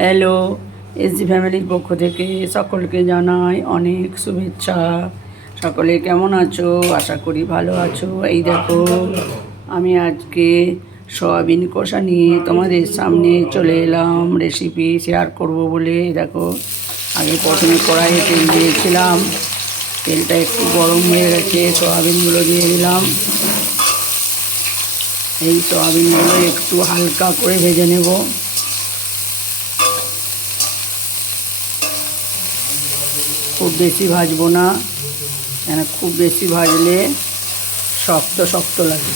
Hello, SG ফ্যামিলির পক্ষ থেকে সকলকে জানাই অনেক শুভেচ্ছা। সকলে কেমন আছো? আশা করি ভালো আছো। এই দেখো, আমি আজকে সয়াবিন কষা নিয়ে তোমাদের সামনে চলে এলাম রেসিপি শেয়ার করব বলে। দেখো, আগে প্রথমে কড়াইয়ে তেল দিয়েছিলাম, তেলটা একটু গরম হয়ে গেছে, সয়াবিনগুলো দিয়ে দিলাম। এই সয়াবিনগুলো একটু হালকা করে ভেজে নেব। খুব বেশি ভাজবো না, কেন খুব বেশি ভাজলে শক্ত শক্ত লাগে।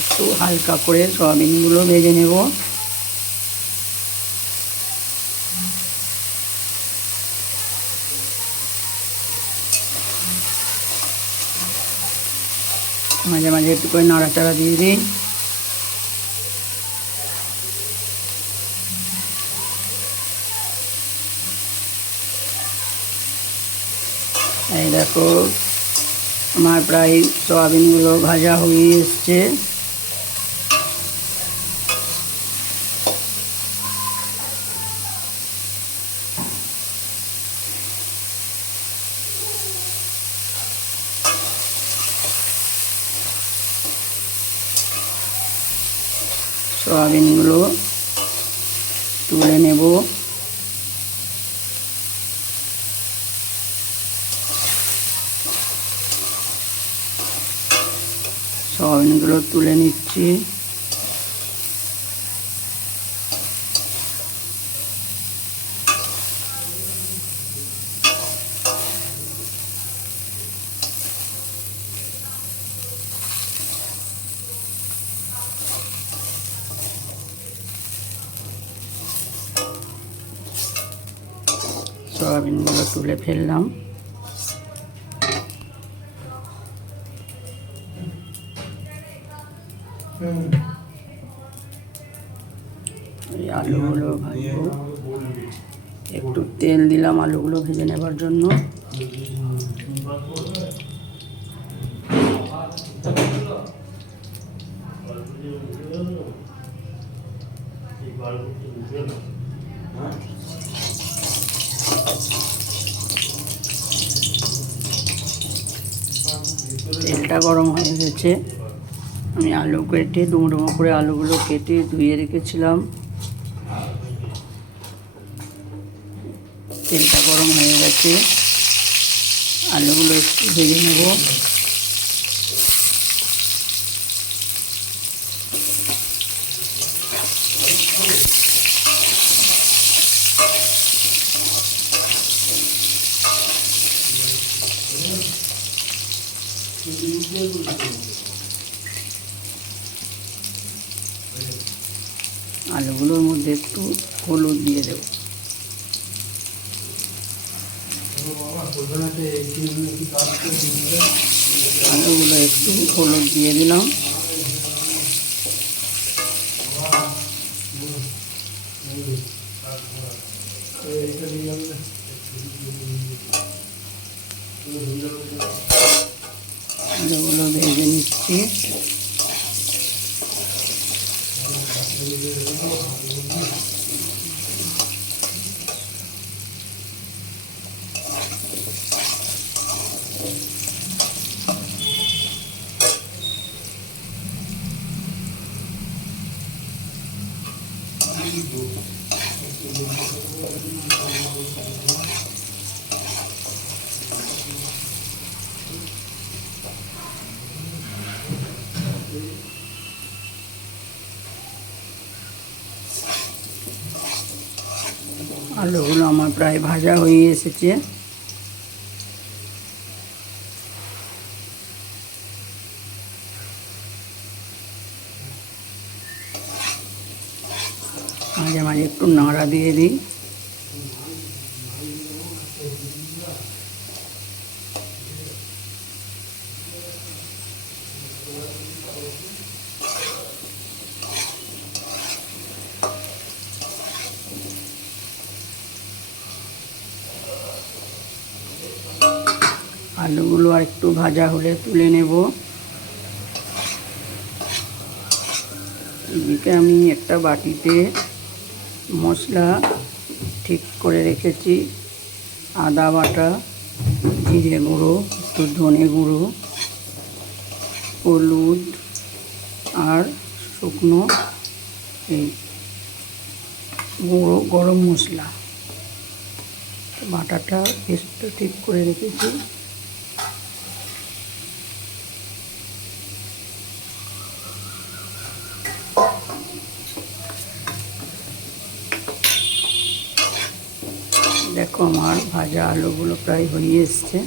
একটু হালকা করে সয়াবিনগুলো ভেজে নেব। মাঝে মাঝে একটু করে নাড়াচাড়া দিয়ে দিই। এই দেখো, আমার প্রায় সয়াবিনগুলো ভাজা হয়ে এসছে। সয়াবিনগুলো তুলে নেব। সয়াবিনগুলো তুলে নিচ্ছি। সয়াবিনগুলো তুলে ফেললাম। এই আলুগুলো ভাজবো, একটু তেল দিলাম আলুগুলো ভেজে নেবার জন্য। তেলটা গরম হয়ে গেছে। আমি আলু কেটে ডুমো ডুমো করে আলুগুলো কেটে ধুয়ে রেখেছিলাম। তেলটা গরম হয়ে গেছে, আলুগুলো একটু ভেজে নেব। আলুগুলোর মধ্যে একটু হলুদ দিয়ে দেব। আলুগুলো একটু হলুদ দিয়ে দিলাম। আলুগুলো ভেজে নিচ্ছি। আলুগুলো আমার প্রায় ভাজা হয়ে এসেছে। মাঝে মাঝে একটু নাড়া দিয়ে দিই। আলুগুলো আর একটু ভাজা হলে তুলে নেব। এদিকে আমি একটা বাটিতে মশলা ঠিক করে রেখেছি। আদা বাটা, জিরে গুঁড়ো, একটু ধনে গুঁড়ো, হলুদ আর শুকনো এই গুঁড়ো গরম মশলা। বাটাটা পেস্টটা ঠিক করে রেখেছি। দেখো আমার ভাজা আলুগুলো প্রায় হয়ে এসছে।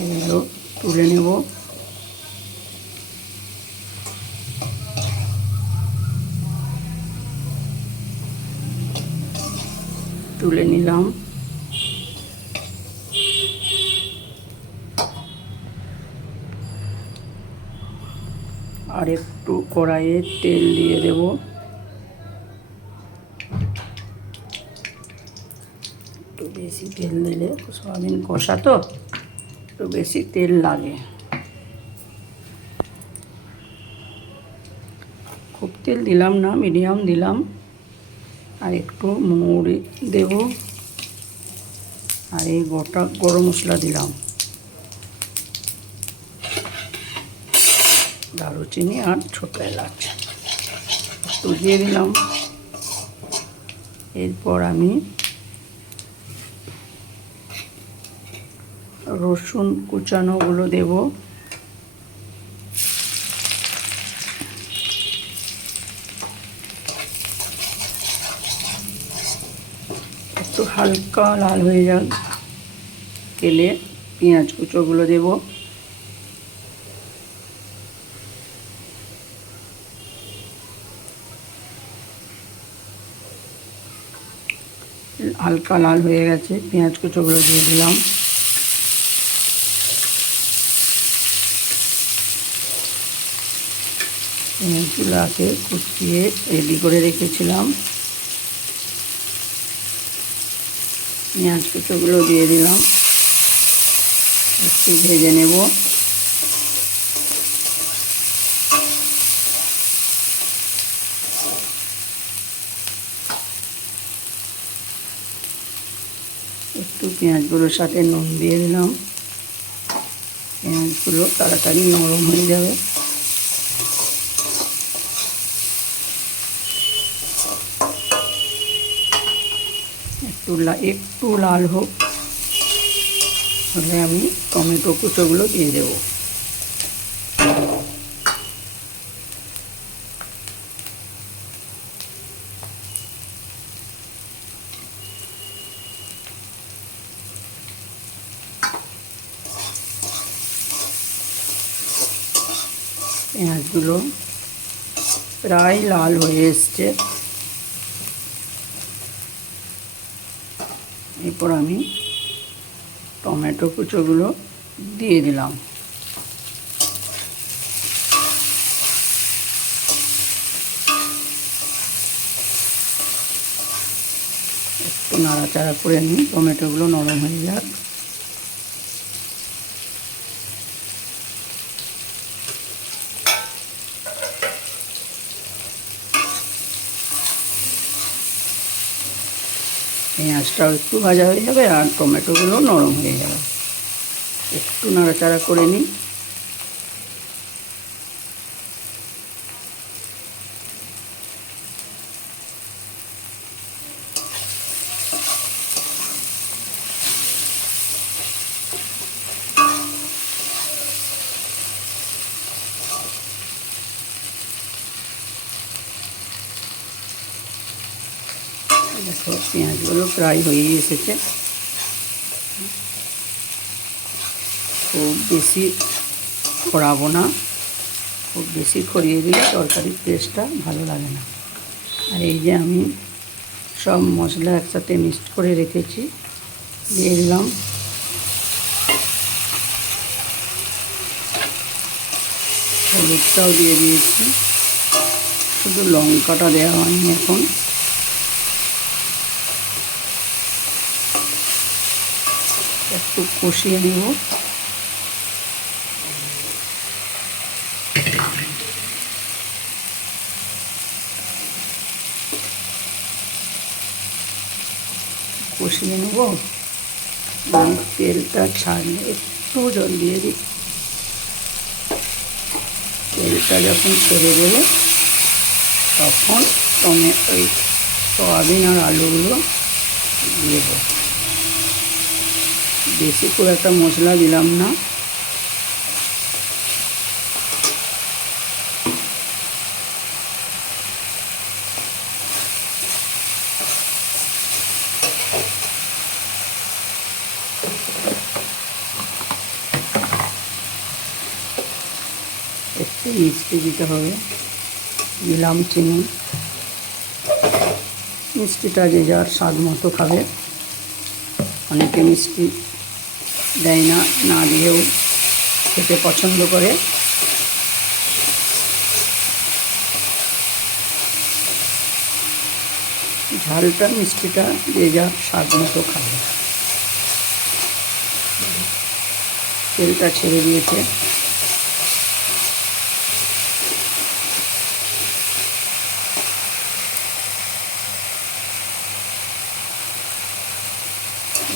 এগুলো তুলে নেব। তুলে নিলাম। আর একটু কড়াইয়ে তেল দিয়ে দেব। একটু বেশি তেল দিলে সয়াবিন কষা তো একটু বেশি তেল লাগে। খুব তেল দিলাম না, মিডিয়াম দিলাম। আর একটু মৌরি দেব। আর এই গোটা গরম মশলা দিলাম, দারুচিনি আর ছোটো এলাচ একটু দিয়ে দিলাম। এরপর আমি রসুন কুচানোগুলো দেব। একটু হালকা লাল হয়ে যাক তেলে পেঁয়াজ কুচোগুলো দেব। হালকা লাল হয়ে গেছে, পেঁয়াজ কুচোগুলো দিয়ে দিলাম। পেঁয়াজগুলোকে কুচিয়ে রেডি করে রেখেছিলাম। পেঁয়াজ কুচোগুলো দিয়ে দিলাম, একটু ভেজে নেব। একটু পেঁয়াজগুলোর সাথে নুন দিয়ে দিলাম। পেঁয়াজগুলো তাড়াতাড়ি নরম হয়ে যাবে। একটু লাল হোক, তাহলে আমি টমেটো কুচোগুলো দিয়ে দেব। পেঁয়াজগুলো প্রায় লাল হয়ে এসছে। এরপর আমি টমেটো কুচোগুলো দিয়ে দিলাম। একটু নাড়াচাড়া করে নিই, টমেটোগুলো নরম হয়ে যাক। পেঁয়াজটাও একটু ভাজা হয়ে যাবে আর টমেটোগুলো নরম হয়ে যাবে। একটু নাড়াচাড়া করে নিই। দেখো পেঁয়াজগুলো প্রায় হয়ে এসেছে। খুব বেশি খড়াবো না, খুব বেশি খড়িয়ে দিলে তরকারির টেস্টটা ভালো লাগে না। আর এই যে আমি সব মশলা একসাথে মিক্সড করে রেখেছি, দিয়ে দিলাম। হলুদটাও দিয়ে দিয়েছি, শুধু লঙ্কাটা দেওয়া হয়নি এখন। একটু কষিয়ে নেব। কষিয়ে নেব এবং তেলটা ছাড়লে একটু জল দিয়ে দিই। তেলটা যখন ছেড়ে দেবে তখন ওই সয়াবিন আর আলুগুলো দিয়ে দেবো। বেশি খুব একটা মশলা দিলাম না, একটু মিষ্টি দিতে হবে, দিলাম চিনি। মিষ্টিটা যে যার স্বাদ মতো খাবে, অনেকে মিষ্টি দেয় না, না দিয়েও খেতে পছন্দ করে। ঝালটা মিষ্টিটা যে যার স্বাদ মতো খাবে। তেলটা ছেড়ে দিয়েছে,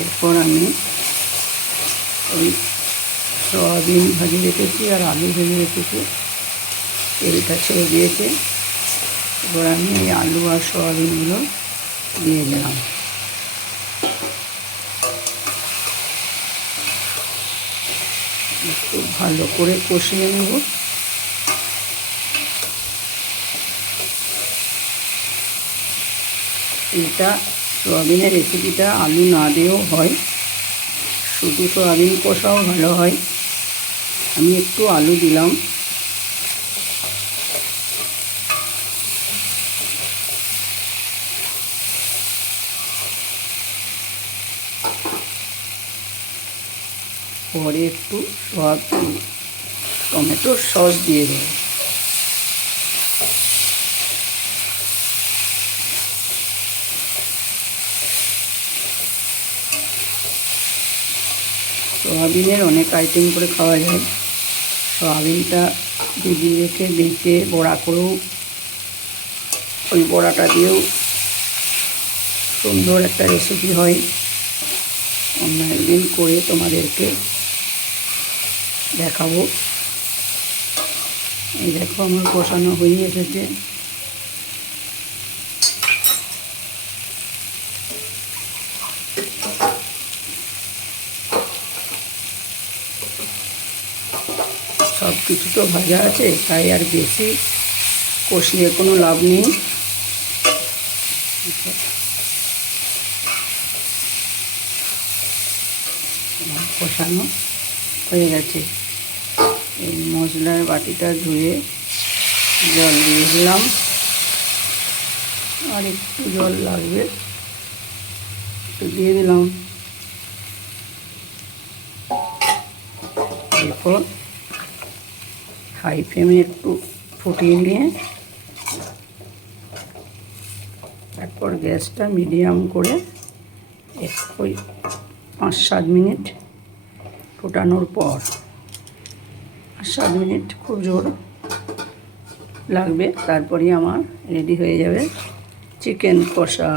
এরপর আমি ওই সয়াবিন ভাজি রেখেছি আর আলু ভেজে রেখেছি, তেলটা ছেড়ে দিয়েছে। এবার আমি এই আলু আর সয়াবিনগুলো দিয়ে দিলাম। একটু ভালো করে কষিয়ে নেব। এটা সয়াবিনের রেসিপিটা আলু না দিয়েও হয়, শুধু সয়াবিন কষাও ভালো হয়। আমি একটু আলু দিলাম। পরে একটু টমেটোর সস দিয়ে দেবো। সয়াবিনের অনেক আইটেম করে খাওয়া যায়। সয়াবিনটা ভিজিয়ে রেখে বেটে বড়া করেও, ওই বড়াটা দিয়েও সুন্দর একটা রেসিপি হয়। অন্য একদিন করে তোমাদেরকে দেখাবো। এই দেখো আমার কষানো হয়ে এসেছে। সব কিছু তো ভাজা আছে, তাই আর বেশি কষিয়ে কোনো লাভ নেই। কষানো হয়ে গেছে। এই মশলার বাটিটা ধুয়ে জল দিয়ে দিলাম, আর একটু জল লাগবে, একটু দিয়ে দিলাম। এরপর হাই ফ্লেমে একটু ফুটিয়ে নিয়ে তারপর গ্যাসটা মিডিয়াম করে ওই 5-7 মিনিট ফোটানোর পর, 7 মিনিট খুব জোর লাগবে, তারপরেই আমার রেডি হয়ে যাবে চিকেন কষা।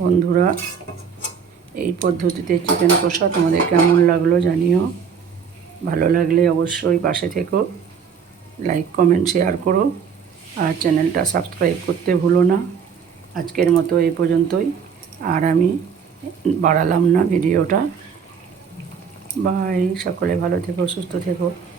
বন্ধুরা, এই পদ্ধতিতে চিকেন কষা তোমাদের কেমন লাগলো জানিও। ভালো লাগলে অবশ্যই পাশে থেকো, লাইক কমেন্ট শেয়ার করো, আর চ্যানেলটা সাবস্ক্রাইব করতে ভুলো না। আজকের মতো এই পর্যন্তই, আর আমি বাড়ালাম না ভিডিওটা। বাই, সকলে ভালো থেকো, সুস্থ থেকো।